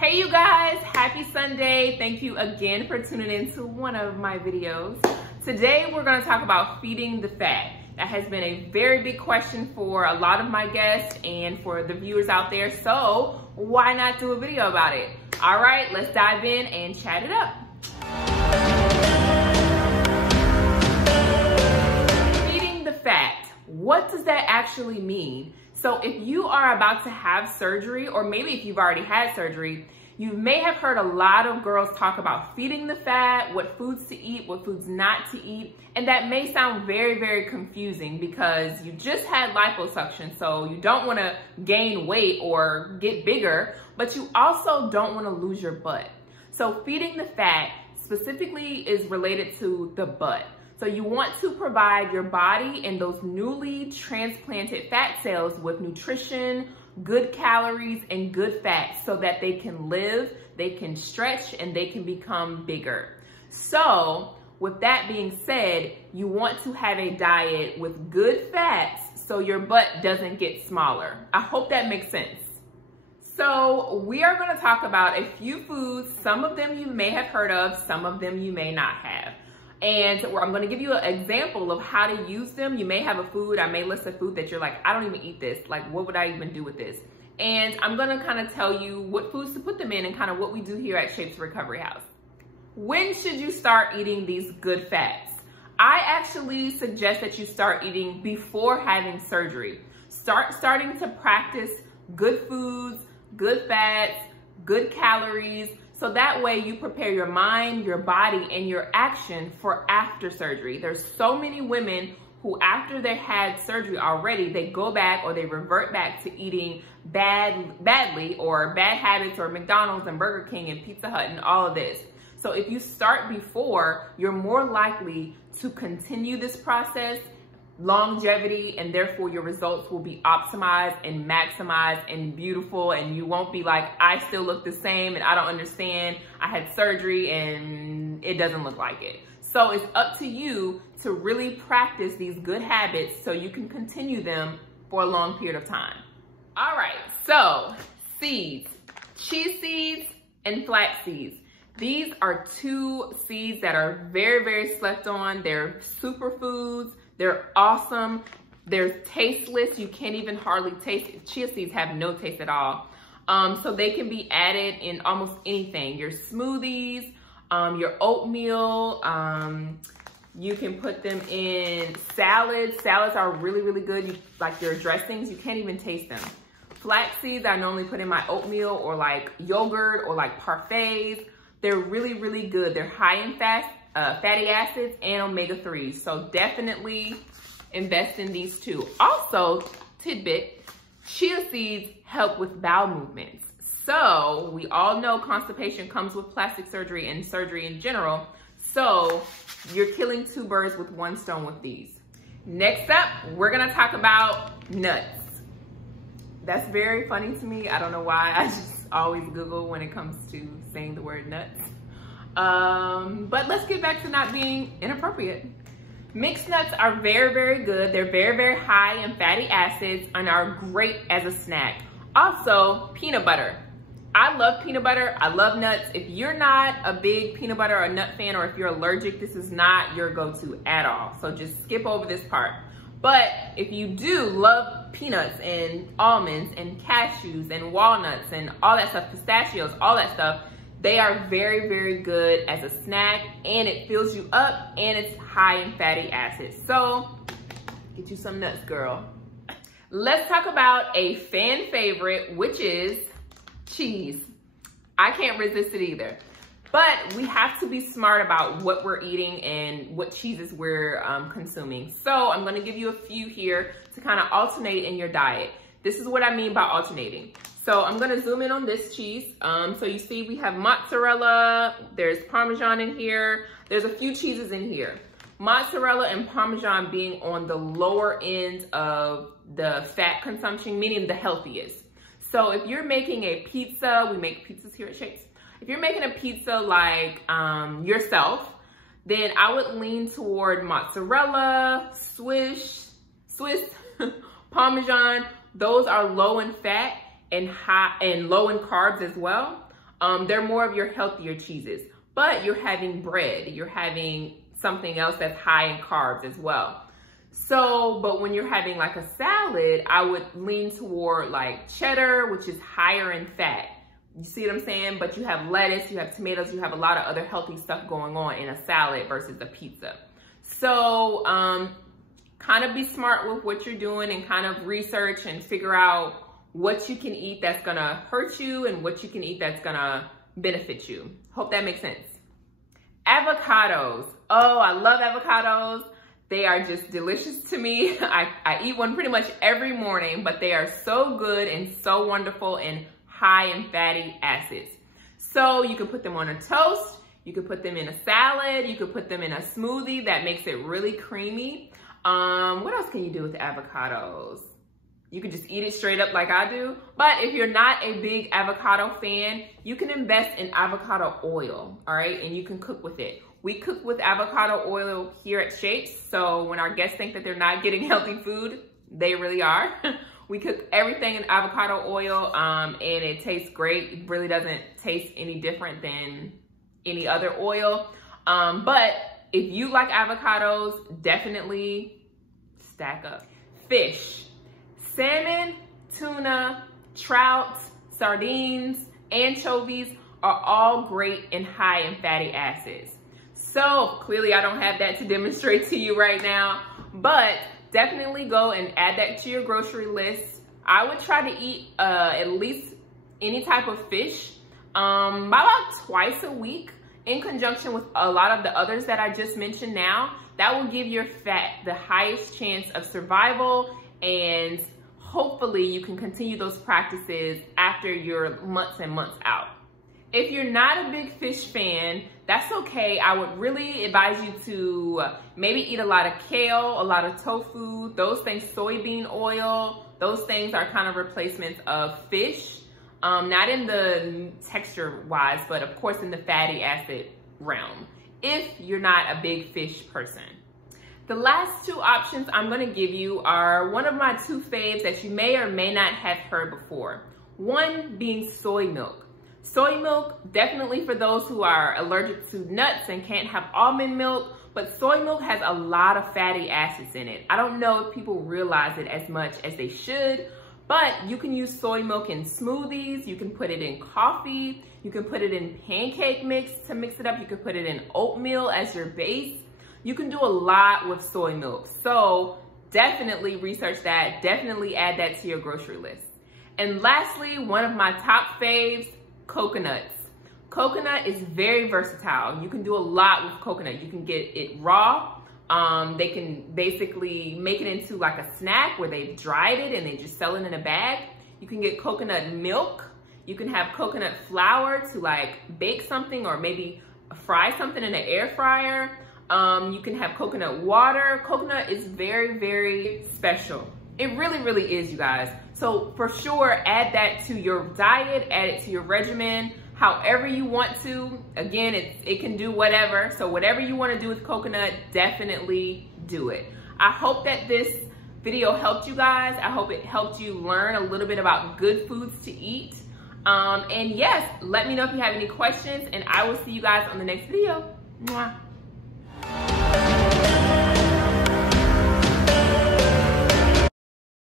Hey you guys, happy Sunday. Thank you again for tuning in to one of my videos. Today we're going to talk about feeding the fat. That has been a very big question for a lot of my guests and for the viewers out there, so why not do a video about it? All right, let's dive in and chat it up. Feeding the fat, what does that actually mean? So if you are about to have surgery, or maybe if you've already had surgery, you may have heard a lot of girls talk about feeding the fat, what foods to eat, what foods not to eat. And that may sound very, very confusing because you just had liposuction, so you don't want to gain weight or get bigger, but you also don't want to lose your butt. So feeding the fat specifically is related to the butt. So you want to provide your body and those newly transplanted fat cells with nutrition, good calories, and good fats so that they can live, they can stretch, and they can become bigger. So with that being said, you want to have a diet with good fats so your butt doesn't get smaller. I hope that makes sense. So we are going to talk about a few foods. Some of them you may have heard of, some of them you may not have. And I'm going to give you an example of how to use them. You may have a food, I may list a food that you're like, I don't even eat this. Like, what would I even do with this? And I'm going to kind of tell you what foods to put them in and kind of what we do here at Shapes Recovery House. When should you start eating these good fats? I actually suggest that you start eating before having surgery. Starting to practice good foods, good fats, good calories, so that way you prepare your mind, your body, and your action for after surgery. There's so many women who after they had surgery already, they go back or they revert back to eating badly or bad habits or McDonald's and Burger King and Pizza Hut and all of this. So if you start before, you're more likely to continue this process, longevity, and therefore your results will be optimized and maximized and beautiful, and you won't be like, I still look the same and I don't understand, I had surgery and it doesn't look like it. So it's up to you to really practice these good habits so you can continue them for a long period of time. All right, so seeds, chia seeds and flax seeds. These are two seeds that are very, very slept on. They're superfoods. They're awesome. They're tasteless. You can't even hardly taste it. Chia seeds have no taste at all. So they can be added in almost anything. Your smoothies, your oatmeal. You can put them in salads. Salads are really, really good. Like your dressings, you can't even taste them. Flax seeds I normally put in my oatmeal or like yogurt or like parfaits. They're really, really good. They're high in fatty acids and omega-3s. So definitely invest in these two. Also, tidbit, chia seeds help with bowel movements. So we all know constipation comes with plastic surgery and surgery in general. So you're killing two birds with one stone with these. Next up, we're gonna talk about nuts. That's very funny to me. I don't know why. I just always Google when it comes to saying the word nuts. But let's get back to not being inappropriate. Mixed nuts are very, very good. They're very, very high in fatty acids and are great as a snack. Also, peanut butter. I love peanut butter. I love nuts. If you're not a big peanut butter or nut fan, or if you're allergic, this is not your go-to at all. So just skip over this part. But if you do love peanuts and almonds and cashews and walnuts and all that stuff, pistachios, all that stuff, they are very, very good as a snack, and it fills you up, and it's high in fatty acids. So get you some nuts, girl. Let's talk about a fan favorite, which is cheese. I can't resist it either. But we have to be smart about what we're eating and what cheeses we're consuming. So I'm gonna give you a few here to kind of alternate in your diet. This is what I mean by alternating. So I'm gonna zoom in on this cheese. So you see we have mozzarella, there's Parmesan in here. There's a few cheeses in here. Mozzarella and Parmesan being on the lower end of the fat consumption, meaning the healthiest. So if you're making a pizza, we make pizzas here at Shapes. If you're making a pizza like yourself, then I would lean toward mozzarella, Swiss, Parmesan. Those are low in fat and high and low in carbs as well. They're more of your healthier cheeses, but you're having bread, you're having something else that's high in carbs as well. So, but when you're having like a salad, I would lean toward like cheddar, which is higher in fat. You see what I'm saying? But you have lettuce, you have tomatoes, you have a lot of other healthy stuff going on in a salad versus a pizza. So, kind of be smart with what you're doing and kind of research and figure out what you can eat that's gonna hurt you and what you can eat that's gonna benefit you. Hope that makes sense. Avocados. Oh, I love avocados. They are just delicious to me. I eat one pretty much every morning, but they are so good and so wonderful and high in fatty acids. So you can put them on a toast, you could put them in a salad, you could put them in a smoothie that makes it really creamy. What else can you do with avocados? You could just eat it straight up like I do. But if you're not a big avocado fan, you can invest in avocado oil, all right? And you can cook with it. We cook with avocado oil here at Shapes, so when our guests think that they're not getting healthy food, they really are. We cook everything in avocado oil, and it tastes great. It really doesn't taste any different than any other oil. But if you like avocados, definitely stack up. Fish. Salmon, tuna, trout, sardines, anchovies are all great and high in fatty acids. So clearly I don't have that to demonstrate to you right now, but definitely go and add that to your grocery list. I would try to eat at least any type of fish about twice a week in conjunction with a lot of the others that I just mentioned now. That will give your fat the highest chance of survival, and hopefully you can continue those practices after you're months and months out. If you're not a big fish fan, that's okay. I would really advise you to maybe eat a lot of kale, a lot of tofu, those things, soybean oil, those things are kind of replacements of fish. Not in the texture wise, but of course in the fatty acid realm, if you're not a big fish person. The last two options I'm gonna give you are one of my two faves that you may or may not have heard before. One being soy milk. Soy milk, definitely for those who are allergic to nuts and can't have almond milk, but soy milk has a lot of fatty acids in it. I don't know if people realize it as much as they should, but you can use soy milk in smoothies, you can put it in coffee, you can put it in pancake mix to mix it up, you can put it in oatmeal as your base. You can do a lot with soy milk. So definitely research that, definitely add that to your grocery list. And lastly, one of my top faves, coconuts. Coconut is very versatile. You can do a lot with coconut. You can get it raw. They can basically make it into like a snack where they've dried it and they just sell it in a bag. You can get coconut milk. You can have coconut flour to like bake something or maybe fry something in an air fryer. You can have coconut water. Coconut is very, very special. It really, really is, you guys. So for sure, add that to your diet, add it to your regimen, however you want to. Again, it can do whatever. So whatever you want to do with coconut, definitely do it. I hope that this video helped you guys. I hope it helped you learn a little bit about good foods to eat. And yes, let me know if you have any questions, and I will see you guys on the next video. Mwah.